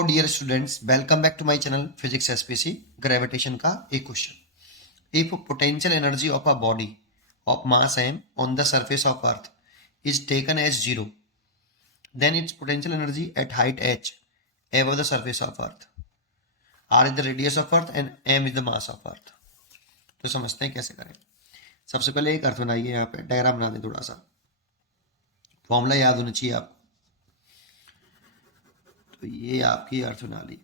Hello dear students, welcome back to my channel physics SPC. Gravitation का एक question. If potential energy of a body of mass m on the surface of earth is taken as zero, then its potential energy at height h above the surface of earth, r is the radius of earth and m is the mass of earth. तो समझते हैं कैसे करें। सबसे पहले एक अर्थ बनाइए, यहाँ पे डायग्राम बना दें, थोड़ा सा फॉर्मूला याद होना चाहिए आपको। तो ये आपकी अर्थ बना ली,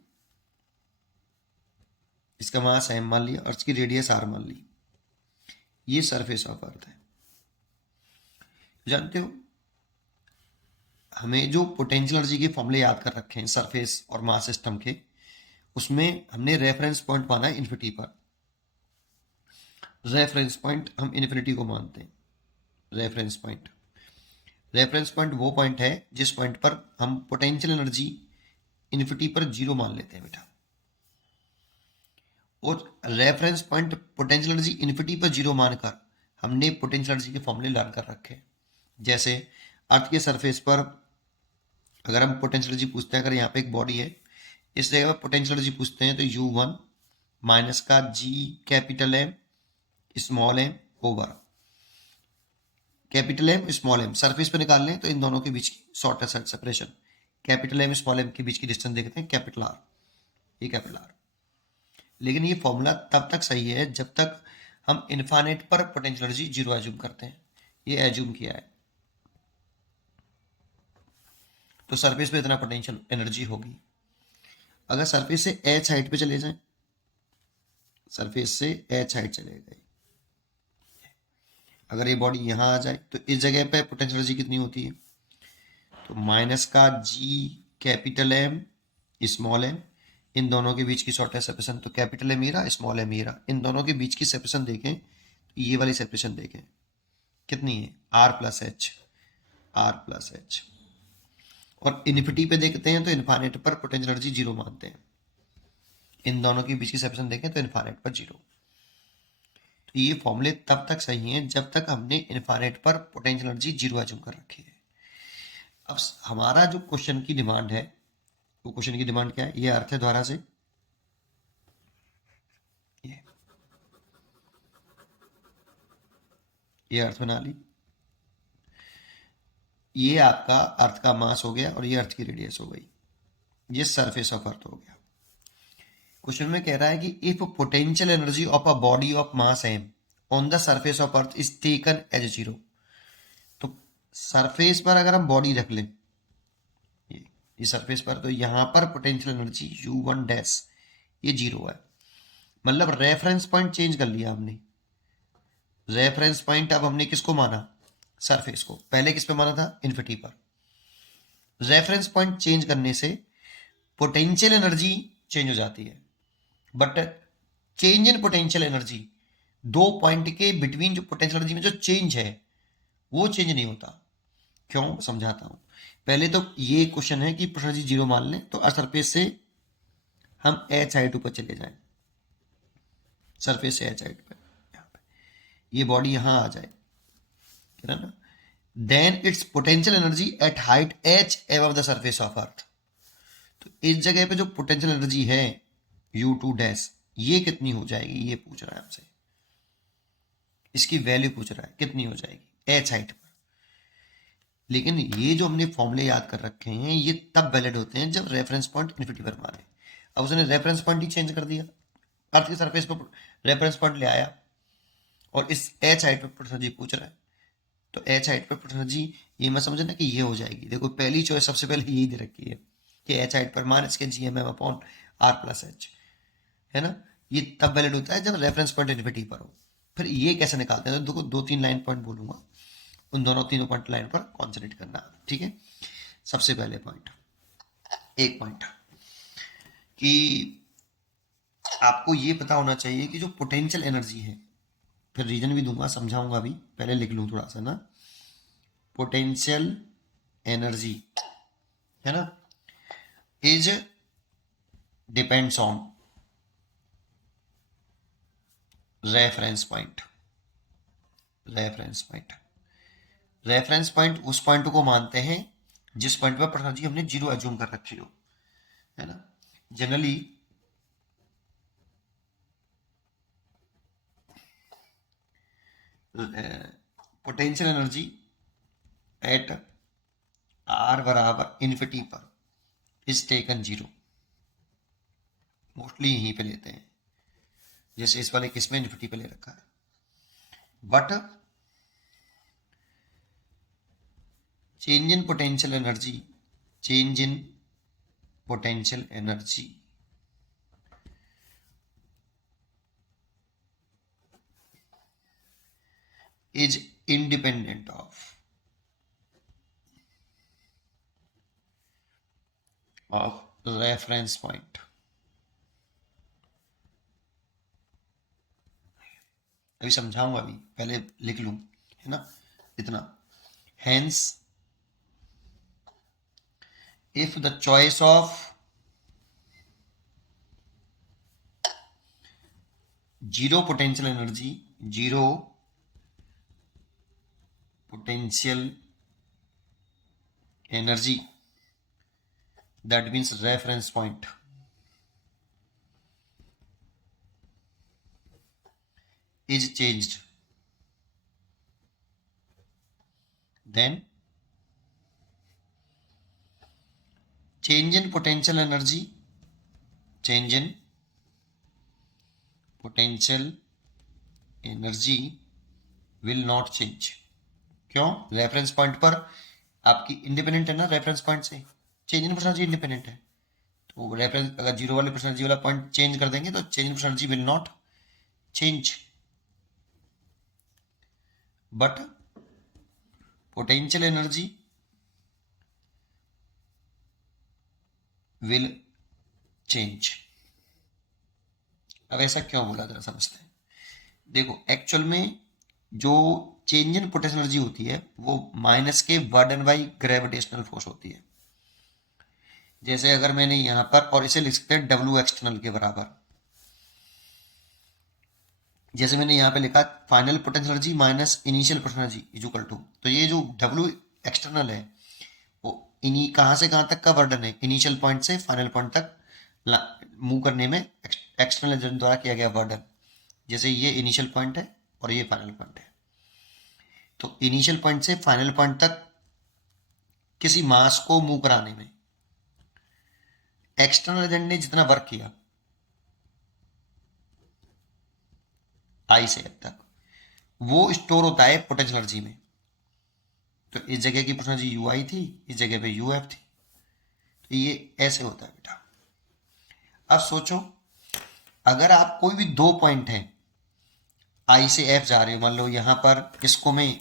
इसका मास m मान लिया और इसकी रेडियस r मान ली। ये सरफेस ऑफ अर्थ है। जानते हो, हमें जो पोटेंशियल एनर्जी के फॉर्मूले याद कर रखे हैं सरफेस और मास सिस्टम के, उसमें हमने रेफरेंस पॉइंट माना है इन्फिनिटी पर। रेफरेंस पॉइंट हम इन्फिनिटी को मानते हैं। रेफरेंस पॉइंट वो पॉइंट है जिस पॉइंट पर हम पोटेंशियल एनर्जी इन्फिनिटी पर जीरो मान लेते हैं बेटा। और reference point potential energy infinity पर जीरो मानकर हमने पोटेंशियल एनर्जी के फॉर्मूले लर्न कर रखे हैं। जैसे अर्थ के सरफेस पर अगर हम पोटेंशियल एनर्जी पूछते हैं, अगर यहाँ पे एक बॉडी है, इस जगह पर पोटेंशियल एनर्जी पूछते हैं, तो U1 माइनस का G capital M small m over capital M small m। Surface पे निकाल लें तो इन दोनों के बीच की shortest separation, capital M small m के बीच की डिस्टेंस देखते हैं, कैपिटल R, ये कैपिटल R। लेकिन ये फॉर्मूला तब तक सही है जब तक हम इनफाइनाइट पर पोटेंशियल एनर्जी जीरो एज्यूम करते हैं। ये एज्यूम किया है तो सरफेस पे इतना पोटेंशियल एनर्जी होगी। अगर सरफेस से h हाइट पे चले जाएं, सरफेस से h हाइट चले गए, अगर ये बॉडी यहां आ जाए तो इस जगह पे पोटेंशियल एनर्जी कितनी होती है, तो माइनस का G capital M small m, इन दोनों के बीच की शॉर्टेस्ट सेपरेशन, तो कैपिटल M मेरा स्मॉल m मेरा, इन दोनों के बीच की सेपरेशन देखें तो ये वाली सेपरेशन देखें कितनी है, R प्लस एच। और इन्फिनिटी पे देखते हैं तो इनफाइनाइट पर पोटेंशियल एनर्जी जीरो मानते हैं। इन दोनों के बीच की सेपरेशन देखें तो इनफाइनाइट पर जीरो। तो ये फॉर्मूले तब तक सही हैं जब तक हमने इनफाइनाइट पर पोटेंशियल एनर्जी जीरो एज्यूम कर रखी है। अब हमारा जो क्वेश्चन की डिमांड है, वो क्वेश्चन की डिमांड क्या है, ये अर्थ है द्वारा से, ये अर्थ बना ली, ये आपका अर्थ का मास हो गया और ये अर्थ की रेडियस हो गई, ये सरफेस ऑफ अर्थ हो गया। क्वेश्चन में कह रहा है कि if potential energy of a body of mass m on the surface of earth is taken as zero, तो सरफेस पर अगर हम बॉडी रख लें, ये सरफेस पर, तो यहां पर पोटेंशियल एनर्जी U1 डैश ये जीरो है। मतलब रेफरेंस पॉइंट चेंज कर लिया हमने। रेफरेंस पॉइंट अब हमने किसको माना, सरफेस को। पहले किस पे माना था, इन्फिनिटी पर। रेफरेंस पॉइंट चेंज करने से पोटेंशियल एनर्जी चेंज हो जाती है, but change in potential energy, दो पॉइंट के बिटवीन जो पोटेंशियल एनर्जी में जो चेंज है वो चेंज नहीं होता। क्यों, समझाता हूं। पहले तो ये क्वेश्चन है कि पोटेंशियल एनर्जी जीरो मान लें, तो सरफेस से हम h हाइट ऊपर चले जाएं, सरफेस से h हाइट पर, यहाँ पे ये बॉडी यहां आ जाए, है ना, then its potential energy at height h above the surface of earth. तो इस जगह पे जो पोटेंशियल एनर्जी है U2 डैश, ये कितनी हो जाएगी, ये पूछ रहा है हमसे। इसकी वैल्यू पूछ रहा है कितनी हो जाएगी h हाइट पर। लेकिन ये जो हमने फॉर्मूले याद कर रखे हैं ये तब वैलिड होते हैं जब रेफरेंस पॉइंट इन्फिनिटी पर माने। अब उसने रेफरेंस पॉइंट ही चेंज कर दिया, अर्थ की सरफेस पर रेफरेंस पॉइंट ले आया और इस h हाइट पर पोटेंशियल एनर्जी पूछ रहा है, तो h हाइट पर पोटेंशियल एनर्जी ये मत समझना कि ये हो जाएगी। देखो पहली चॉइस सबसे पहले यही दे रखी है कि h हाइट पर माइनस के GMM upon R plus H, है ना। ये तब वैलिड होता है जब रेफरेंस पॉइंट इन्फिनिटी पर हो। फिर ये कैसे निकालते हैं, तो दो तीन लाइन पॉइंट बोलूंगा, उन दोनों तीनों पॉइंट लाइन पर कॉन्सेंट्रेट करना, ठीक है। सबसे पहले पॉइंट, एक पॉइंट कि आपको ये पता होना चाहिए कि जो पोटेंशियल एनर्जी है, फिर रीजन भी दूंगा, समझाऊंगा भी, पहले लिख लूं थोड़ा सा ना। पोटेंशियल एनर्जी, है ना, is depends on reference point. Reference point उस पॉइंट को मानते हैं जिस पॉइंट पर एनर्जी हमने जीरो एज्यूम कर रखी हो। है ना। Generally potential energy at R बराबर इन्फिनिटी पर इज टेकन जीरो, मोस्टली यहीं पे लेते हैं, जैसे इस वाले केस में इन्फिनिटी पे ले रखा है। But change in potential energy, change in potential energy is independent of reference point। अभी समझाऊंगा, अभी पहले लिख लूं, है ना इतना। Hence if the choice of zero potential energy, zero potential energy, that means reference point, is changed, then change in potential energy, change in potential energy will not change। क्यों? रेफरेंस पॉइंट पर आपकी independent है ना, reference point से change in percentage independent है। तो reference अगर zero वाले परसेंटेज वाला पॉइंट चेंज कर देंगे तो change in percentage will not change, but potential energy will change. अब ऐसा क्यों बोला, जरा समझते हैं। देखो एक्चुअल में जो चेंज इन पोटेंशियल एनर्जी होती है वो माइनस के बर्डन बाई ग्रेविटेशनल फोर्स होती है। जैसे अगर मैंने यहां पर, और इसे लिख सकते हैं डब्ल्यू एक्सटर्नल के बराबर, जैसे मैंने यहां पे लिखा final potential energy minus initial potential energy is equal to, तो ये जो डब्ल्यू एक्सटर्नल है वो इन्हीं कहां से कहां तक का बर्डन है, इनिशियल पॉइंट से फाइनल पॉइंट तक मूव करने में एक्सटर्नल एजेंट द्वारा किया गया बर्डन। जैसे ये इनिशियल पॉइंट है और ये फाइनल पॉइंट है, तो इनिशियल पॉइंट से फाइनल पॉइंट तक किसी मास को मूव कराने में एक्सटर्नल एजेंट ने जितना वर्क किया आई से अब तक, वो स्टोर होता है पोटेंशियल एनर्जी में। तो इस जगह की पोटेंशियल एनर्जी यू आई थी, इस जगह पे यू एफ थी, तो ये ऐसे होता है बेटा। अब सोचो अगर आप कोई भी दो पॉइंट हैं आई से एफ जा रहे हो, मान लो यहां पर इसको मैं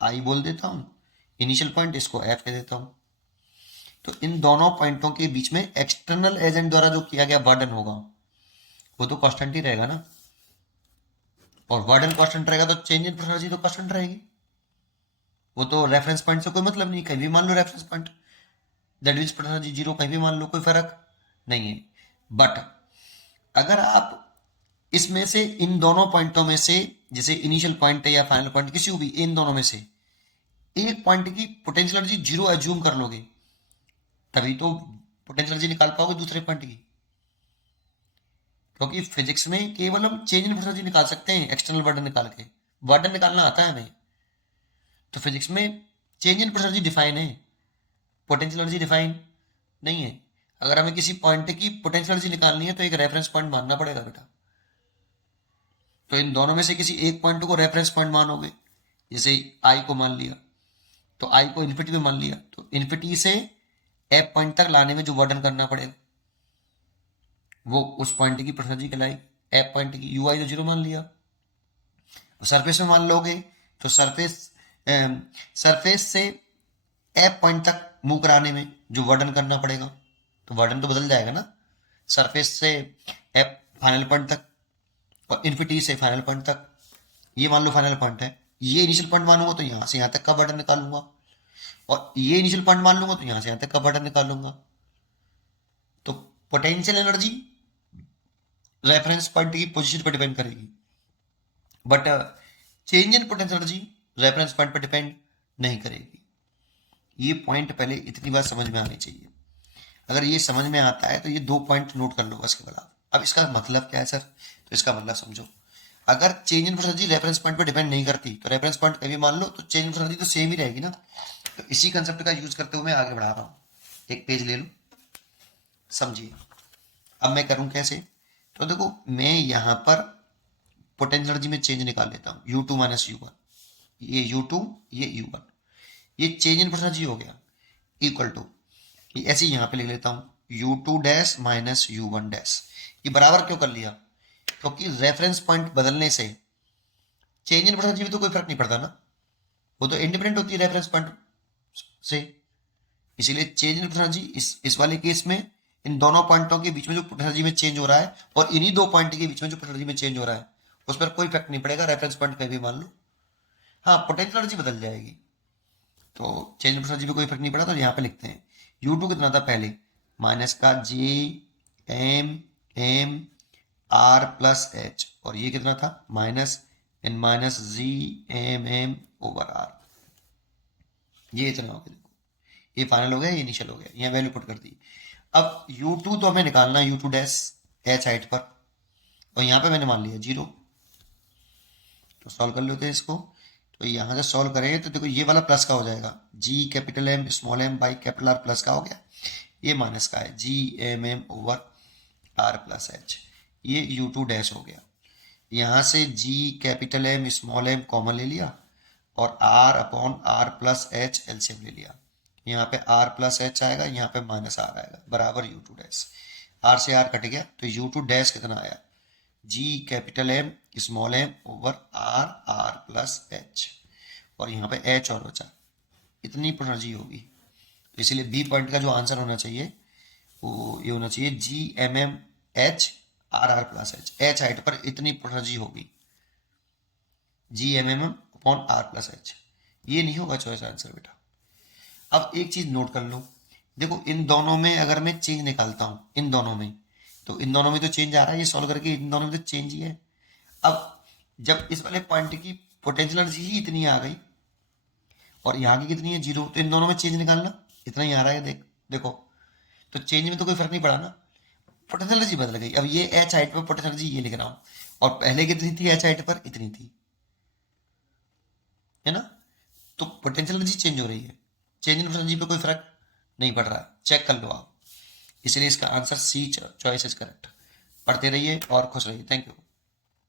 आई बोल देता हूं इनिशियल पॉइंट, इसको एफ कह देता हूं, तो इन दोनों पॉइंटों के बीच में एक्सटर्नल एजेंट द्वारा जो किया गया बर्डन होगा वो तो कांस्टेंट ही रहेगा ना, और बर्डन कांस्टेंट रहेगा तो चेंज इन पोटेंशियल एनर्जी तो कांस्टेंट रहेगी। वो तो रेफरेंस पॉइंट से कोई मतलब नहीं, कहीं भी मान लो reference point, that means potential energy zero कहीं भी मान लो, कोई फर्क नहीं है। बट अगर आप इसमें से इन दोनों पॉइंटों में से, जैसे इनिशियल पॉइंट है या फाइनल पॉइंट, किसी भी इन दोनों में से एक पॉइंट की पोटेंशियल एनर्जी जीरो एज्यूम कर लोगे तभी तो पोटेंशियल एनर्जी निकाल पाओगे दूसरे पॉइंट की, क्योंकि फिजिक्स में केवल हम चेंज इन पोटेंशियल एनर्जी निकाल सकते हैं एक्सटर्नल बर्डन निकाल के, बर्डन निकालना आता है हमें। तो फिजिक्स में change in potential energy define है, पोटेंशियल एनर्जी डिफाइन नहीं है। अगर हमें किसी पॉइंट की पोटेंशियल एनर्जी निकालनी है तो एक रेफरेंस पॉइंट मानना पड़ेगा बेटा। तो इन दोनों में से किसी एक पॉइंट को रेफरेंस पॉइंट मानोगे, जैसे आई को मान लिया, तो आई को इन्फिनिटी में मान लिया, तो इन्फिनिटी से एफ पॉइंट तक लाने में जो बर्डन करना पड़ेगा वो उस पॉइंट की पोटेंशियल एनर्जी कहलाएगी। एफ पॉइंट की यू आई तो जीरो मान लिया, सरफेस में मान लोगे तो सरफेस से एफ पॉइंट तक मूव कराने में जो बर्डन करना पड़ेगा, तो बर्डन तो बदल जाएगा ना, सरफेस से एफ फाइनल पॉइंट तक और इन्फिनिटी से फाइनल पॉइंट तक। ये मान लो फाइनल पॉइंट है, ये इनिशियल पॉइंट मानूंगा तो यहां से यहां तक का बर्डन निकालूंगा, और ये इनिशियल पॉइंट मान लूंगा तो यहां से यहां तक का बर्डन निकालूंगा। तो पोटेंशियल एनर्जी रेफरेंस पॉइंट की पोजीशन पर डिपेंड करेगी, but change in potential energy reference point पर डिपेंड नहीं करेगी। ये पॉइंट पहले इतनी बात समझ में आनी चाहिए। अगर ये समझ में आता है तो ये 2 पॉइंट नोट कर लो बस केवल आप। अब इसका मतलब क्या है सर, तो इसका मतलब समझो, अगर change in percentage reference point पर डिपेंड नहीं करती तो रेफरेंस पॉइंट कभी मान लो तो चेंज इन परसेंटेज तो सेम ही रहेगी ना। तो इसी कंसेप्ट का यूज करते हुए मैं आगे बढ़ा रहा हूँ। एक पेज ले लो, समझिए। अब मैं करूँ कैसे, तो देखो मैं यहाँ पर पोटेंशियल एनर्जी में चेंज निकाल लेता हूँ, U2 माइनस U1, ये U2 ये U1, ये चेंज इन परसेंटेज हो गया, इक्वल टू ये ऐसे ही यहाँ पे लिख लेता हूँ U2 dash minus U1 dash. ये बराबर क्यों कर लिया, क्योंकि रेफरेंस पॉइंट बदलने से चेंज इन परसेंटेज में तो कोई फर्क नहीं पड़ता ना, वो तो इंडिपेंडेंट होती है रेफरेंस पॉइंट से। इसीलिए चेंज इन परसेंटेज इस वाले केस में इन दोनों पॉइंटों के बीच में जो पोटेंशियल में चेंज हो रहा है और इन्हीं दो पॉइंट के बीच में जो पोटेंशियल में चेंज हो रहा है उस पर कोई इफेक्ट नहीं पड़ेगा, रेफरेंस पॉइंट कहीं भी मान लो। हाँ पोटेंशियल एनर्जी बदल जाएगी, तो चेंज इन परसेंटेज में कोई इफेक्ट नहीं पड़ा। तो यहाँ पे लिखते हैं U2 कितना था पहले, माइनस का JM R+H, और ये कितना था minus N minus GM over R। ये इतना हो गया, देखो ये फाइनल हो गया, ये इनिशियल हो गया, यहाँ वैल्यू पुट कर दी। अब U2 तो हमें निकालना है, U2 डैश H हाइट पर, और यहाँ पे मैंने मान लिया 0। तो सॉल्व कर लेते हैं इसको। तो यहाँ से सॉल्व करें तो देखो ये वाला प्लस का हो जाएगा, G capital M small m by capital R plus का हो गया, ये माइनस का है GM ओवर R+H, ये U2 डैश हो गया। यहाँ से G capital M small m common ले लिया और R अपॉन R+H एलसीएम ले लिया। यहाँ पे R+H आएगा, यहाँ पे माइनस R आएगा, बराबर U2 डैश। R से R कट गया तो U2 डैश कितना आया, G capital M small m over R+H, और यहाँ पे H और बचा, इतनी एनर्जी होगी। तो इसीलिए बी पॉइंट का जो आंसर होना चाहिए वो ये होना चाहिए GMMH RR+H, H हाइट पर इतनी एनर्जी होगी, GMM अपॉन R+H। ये नहीं होगा चॉइस आंसर बेटा। अब एक चीज नोट कर लो, देखो इन दोनों में अगर मैं चेंज निकालता हूं, इन दोनों में, तो इन दोनों में तो चेंज आ रहा है, ये सॉल्व करके इन दोनों में तो चेंज ही है। अब जब इस वाले पॉइंट की पोटेंशियल एनर्जी ही इतनी आ गई और यहाँ की कितनी है 0, तो इन दोनों में चेंज निकालना, इतना ही आ रहा है, देखो तो चेंज में तो कोई फर्क नहीं पड़ा ना, पोटेंशियल एनर्जी बदल गई। अब ये H हाइट पर पोटेंशियल एनर्जी ये लिख रहा हूँ, और पहले कितनी थी H हाइट पर, इतनी थी, है ना। तो पोटेंशियल एनर्जी चेंज हो रही है, चेंज इन एनर्जी पे कोई फर्क नहीं पड़ रहा, चेक कर लो आप। इसलिए इसका answer C choice is correct. पढ़ते रहिए और खुश रहिए, थैंक यू।